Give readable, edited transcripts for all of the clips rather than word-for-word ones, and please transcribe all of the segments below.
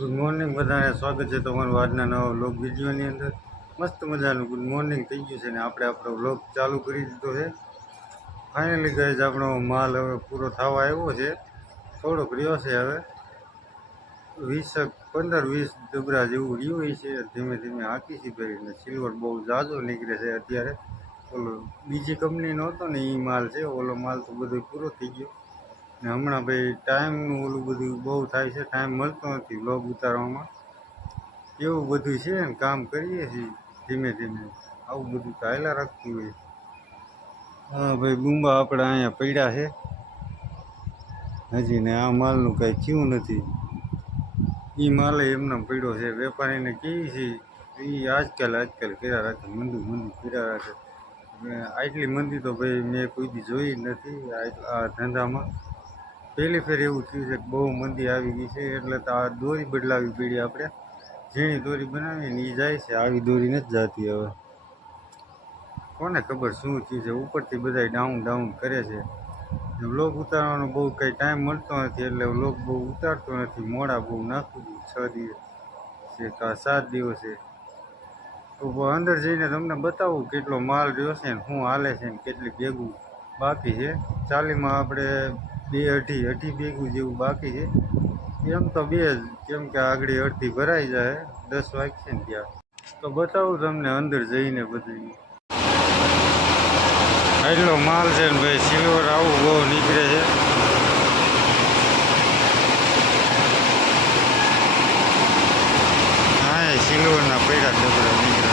Good morning બધાને સ્વાગત છે તમારું આજના નવા વ્લોગ વિડીયોની અંદર. મસ્ત મજાનું ગુડ મોર્નિંગ થઈ ગયું છે ને આપણે આપણો વ્લોગ ચાલુ કરી દીધો છે. ફાઇનલી કહે છે આપણો માલ હવે પૂરો થવા આવ્યો છે. થોડોક રહ્યો છે હવે 15-20 ડબરા જેવું રહ્યું છે. ધીમે ધીમે હાંકી છે ભરીને. સિલ્વર બહુ ઝાઝો નીકળે છે અત્યારે. ઓલો બીજી કંપનીનો હતો ને એ માલ છે. ઓલો માલ તો બધો પૂરો થઈ ગયો ને હમણાં ભાઈ ટાઈમનું ઓલું બધું બહુ થાય છે. ટાઈમ મળતો નથી વ્લોગ ઉતારવામાં. એવું બધું છે ને કામ કરીએ છીએ ધીમે ધીમે. આવું બધું તો હાલ્યા રાખતું હોય. હા ભાઈ બુંબા આપણે અહીંયા પડ્યા છે હજી ને આ માલનું કાંઈ થયું નથી. એ માલે એમને પડ્યો છે. વેપારીને કેવી છે એ આજકાલ કર્યા રાખે. મંદું કર્યા રાખે. આટલી મંદી તો ભાઈ મેં કોઈ દી જોઈ જ નથી આ ધંધામાં. પહેલી ફેર એવું થયું છે કે બહુ મંદી આવી ગઈ છે એટલે તો આ દોરી બદલાવી પડી આપણે. ઝીણી દોરી બનાવીએ ને એ જાય છે, આવી દોરી નથી જતી હવે. કોને ખબર શું થયું છે. ઉપરથી બધા ડાઉન કરે છે. વ્લોગ ઉતારવાનો બહુ કંઈ ટાઈમ મળતો નથી એટલે વ્લોગ બહુ ઉતારતો નથી. મોડા બહુ નાખું 6 દિવસ છે કે 7 દિવસે. તો અંદર જઈને તમને બતાવું કેટલો માલ રહ્યો છે ને શું હાલે છે ને કેટલી ભેગું બાકી છે. ચાલીમાં આપણે 2-2.5 ભેગું જેવું બાકી છે. એમ તો 2 જ, કેમ કે આગળ અડધી ભરાઈ જાય 10 વાગશે ને ત્યાં. તો બતાવું તમને અંદર જઈને બધું. એટલો માલ છે ને ભાઈ. સિલ્વર આવું બહુ નીકળે છે. હા સિલ્વરના પૈડા ડબરા નીકળે.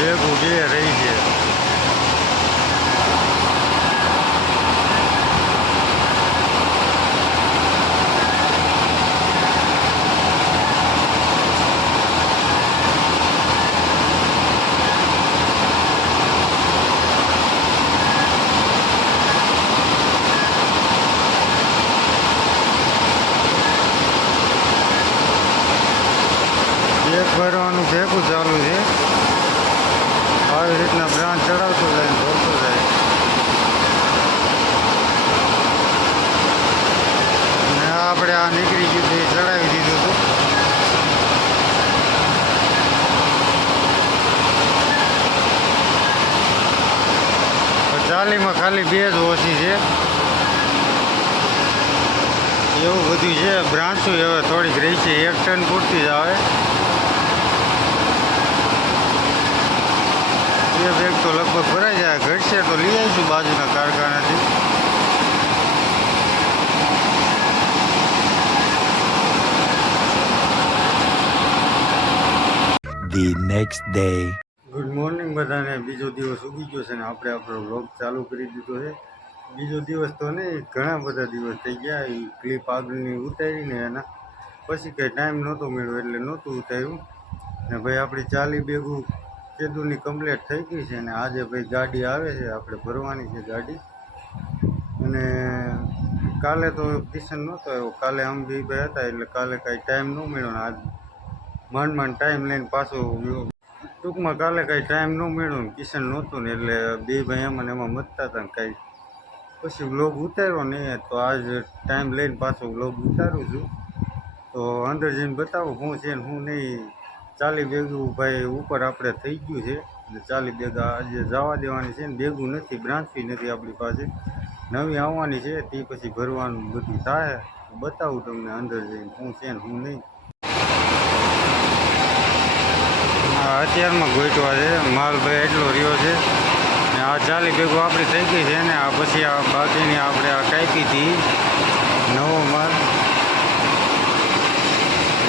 ભેગું 2 રહી છે. એક ભરવાનું ભેગું ચાલુ છે. આવી રીતના બ્રાન્ચ ચડાવતો જાય ભરતો જાય. ને આપણે આ નીકળી ગયું એ ચડાવી દીધું હતું. ચાલીમાં ખાલી 2 જ ઓછી છે. એવું બધું છે. બ્રાન્ચો હવે થોડીક રહી છે. 1 ટન પૂરતી જ આવે. 2 બેગ તો લગભગ ભરાઈ જાય. ઘટશે તો લઈ આવીશું બાજુના કારખાનાથી. The next day. Good morning બધાને. બીજો દિવસ ઉગી ગયો છે ને આપણે આપણો વ્લોગ ચાલુ કરી દીધો છે. બીજો દિવસ તો નહીં, ઘણા બધા દિવસ થઈ ગયા. એ ક્લિપ આગળની ઉતારીને એના પછી કંઈ ટાઈમ નહોતો મળ્યો એટલે નહોતું ઉતાર્યું. ને ભાઈ આપણી 40 બેગું કેદુની કમ્પ્લીટ થઈ ગઈ છે. અને આજે ભાઈ ગાડી આવે છે, આપણે ભરવાની છે ગાડી. અને કાલે તો કિશન નહોતો આવ્યો. કાલે ભાઈ હતા એટલે કાલે કાંઈ ટાઈમ ન મળ્યો ને આજ માંડ ટાઈમ લઈને પાછો. ટૂંકમાં કાલે કાંઈ ટાઈમ ન મળ્યો ને કિશન નહોતું ને એટલે 2 ભાઈ એમાં મતતા હતા ને કાંઈ પછી વ્લોગ ઉતાર્યો ને. તો આજ ટાઈમ લઈને પાછો વ્લોગ ઉતારું છું. તો અંદર જઈને બતાવું શું છે ને શું નહીં. 40 બેગું ભાઈ ઉપર આપણે થઈ ગયું છે. એટલે 40 બેગા આજે જવા દેવાની છે ને. બેગું નથી, બ્રાન્ચી નથી આપણી પાસે. નવી આવવાની છે તે પછી ભરવાનું બધું થાય. બતાવું તમને અંદર જઈને શું છે ને શું નહીં. અત્યારમાં ગોઠવા છે માલ ભાઈ એટલો રહ્યો છે ને. આ 40 બેગો આપણી થઈ ગઈ છે ને. આ પછી આ બાકીની આપણે આ કાપી હતી નવો માલ.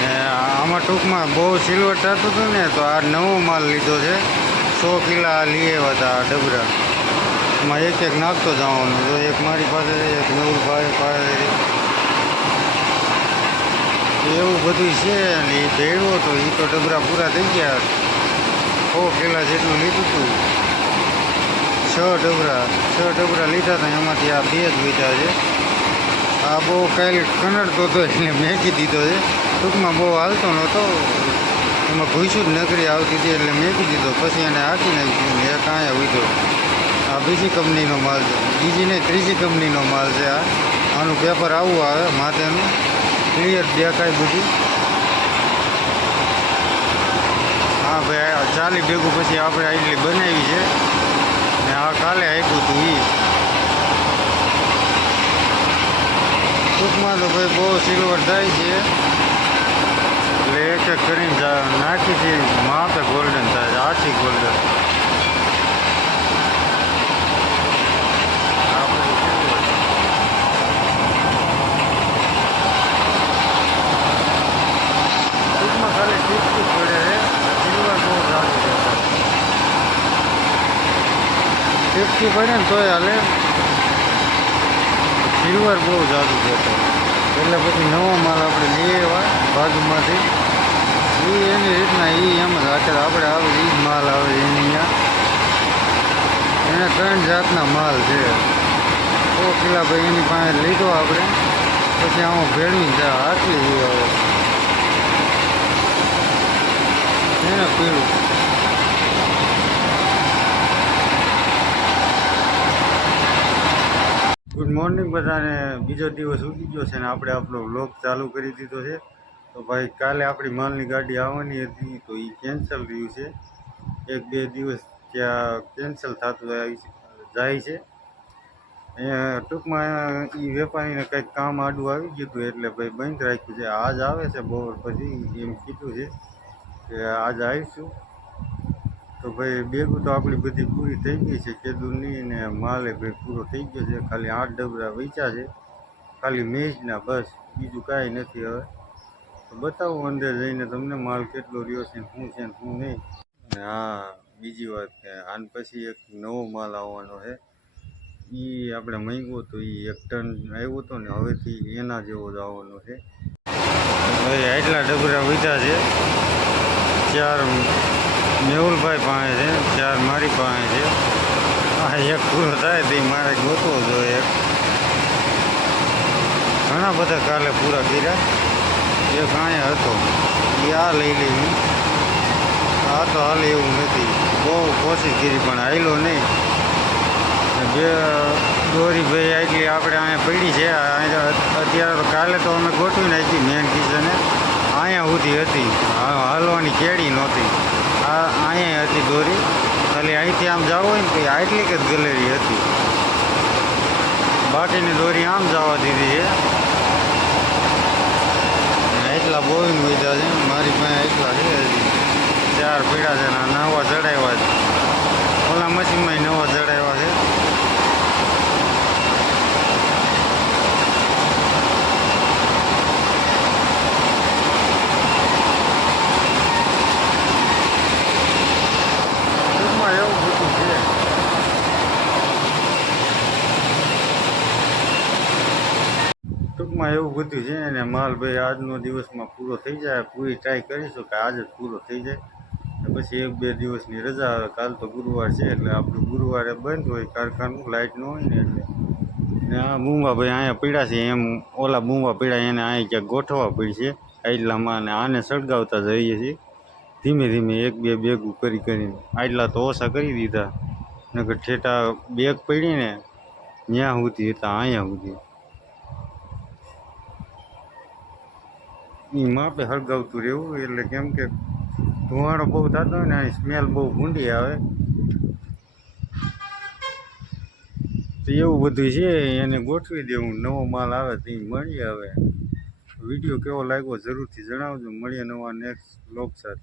ને આમાં ટૂંકમાં બહુ સિલ્વર થતું હતું ને તો આ નવો માલ લીધો છે. 100 કિલા લઈ આવ્યા હતા આ ડબરા. એમાં એક નાખતો જવાનું. તો એક મારી પાસે, એક નવલભાઈ પાસે, એવું બધું છે. ને એ ભેળવો તો એ તો ડબરા પૂરા થઈ ગયા. 100 કિલા જેટલું લીધું હતું. 6 ડબરા લીધા હતા. એમાંથી આ 2 જ વેચ્યા છે. આ બહુ કાલે કનડતો હતો એટલે મેકી દીધો છે. ટૂંકમાં બહુ હાલતો નહોતો. એમાં ભૂસું જ નકરી આવતી હતી એટલે મેકી દીધો. પછી એને હાંકી નાખ્યું ને એક અહીંયા ઉધો. આ બીજી કંપનીનો માલ છે, બીજી નહીં ત્રીજી કંપનીનો માલ છે. આનું પેપર આવું આવે માથેનું, ક્લિયર દેખાય બધું. હા ભાઈ, આ 40 ભેગું પછી આપણે આટલી બનાવી છે ને આ કાલે આપ્યું હતું એ. ટૂંકમાં તો ભાઈ બહુ સિલ્વર થાય છે એટલે એક એક કરીને નાખી છે માપે ગોલ્ડન થાય છે, આછી ગોલ્ડન. ટૂંકમાં ખાલી ટીપકું પડે છે, સિલ્વર બહુ સારું છે. ટીપકી પડે ને તોય હાલે, સિલ્વર બહુ સારું છે. એટલે પછી નવો માલ આપણે લઈ આવ્યા બાજુમાંથી. એ એની રીતના એ એમ જ આખરે આપણે આવે એ જ માલ આવે એની અહીંયા. એને 3 જાતના માલ છે. તો પેલા ભાઈ એની પાસે લીધો આપણે, પછી આમાં ભેળવી જાય આટલી આવે એને પીળું. ગુડ મોર્નિંગ બધાને. બીજો દિવસ ઉગી ગયો છે ને આપણે આપણો વ્લોગ ચાલુ કરી દીધો છે. તો ભાઈ કાલે આપણી માલની ગાડી આવવાની હતી તો એ કેન્સલ રહ્યું છે. 1-2 દિવસ ત્યાં કેન્સલ થતું જાય છે. ટૂંકમાં એ વેપારીને કંઈક કામ આડું આવી ગયું હતું એટલે ભાઈ બંધ રાખ્યું છે. આજ આવે છે બપોર પછી એમ કીધું છે કે આજ આવીશું. તો ભાઈ બેગું તો આપણી બધી પૂરી થઈ ગઈ છે, કેદુરની ને માલે ભાઈ પૂરો થઈ ગયો છે. ખાલી 8 ડબરા વેચ્યા છે, ખાલી મેજના, બસ બીજું કાંઈ નથી. હવે તો બતાવું અંદર જઈને તમને માલ કેટલો રહ્યો છે, શું છે ને શું નહીં. અને હા, બીજી વાત કે આન પછી એક નવો માલ આવવાનો છે. એ આપણે માંગ્યો તો એ 1 ટન આવ્યો હતો ને, હવેથી એના જેવો જ આવવાનો છે. ભાઈ આટલા ડબરા વેચ્યા છે. 4 મેહુલભાઈ પાસે છે, 4 મારી પાસે છે. આ એક પૂરો થાય તો મારે ગોતવો જોઈએ. ઘણા બધા કાલે પૂરા કર્યા. એક અહીંયા હતો એ આ લઈ લેવું. આ તો હાલ એવું નથી, બહુ કોશિશ કરી પણ હાલ્યો નહીં. બે દોરી ભાઈ આટલી આપણે અહીંયા પડી છે અત્યારે. તો કાલે તો અમે ગોઠવી નાખી મેન કિચને, અહીંયા સુધી હતી, હાલવાની કેડી નહોતી. આ અહીંયા હતી દોરી, ખાલી અહીંથી આમ જવું હોય ને તો આટલી જ ગલેરી હતી, બાકીની દોરી આમ જવા દીધી છે. એટલા બોવીને વધ્યા છે મારી પાસે, એટલા છે હજી 4 પીડા છે ને નવા ચડાવ્યા છે. ઓલા મશીનમાં નવા ચડાવ્યા છે. ટૂંકમાં એવું બધું છે ને માલ ભાઈ આજનો દિવસમાં પૂરો થઈ જાય. પૂરી ટ્રાય કરીશું કે આજે જ પૂરો થઈ જાય. પછી 1-2 દિવસની રજા આવે. કાલ તો ગુરુવાર છે એટલે આપણું ગુરુવારે બંધ હોય કારખાનું, લાઇટ ન હોય ને એટલે. ને આ બૂંગા ભાઈ અહીંયા પીડા છે, એમ ઓલા બૂંગા પીડા એને અહીં ક્યાંક ગોઠવવા પડશે આટલામાં. અને આને સળગાવતા જઈએ છીએ ધીમે ધીમે, 1-2 બેગું કરીને. આટલા તો ઓછા કરી દીધા, નકર ઠેઠા બેગ પડીને ત્યાં સુધી હતા, અહીંયા સુધી એ માપે હળગાવતું રહેવું. એટલે કેમ કે ધુવાડો બહુ થતો હોય ને, આની સ્મેલ બહુ ભૂંડી આવે. તો એવું બધું છે, એને ગોઠવી દેવું. નવો માલ આવે તો મળીએ. હવે વિડીયો કેવો લાગ્યો જરૂરથી જણાવજો. મળીએ નવા નેક્સ્ટ બ્લોગ સાથે.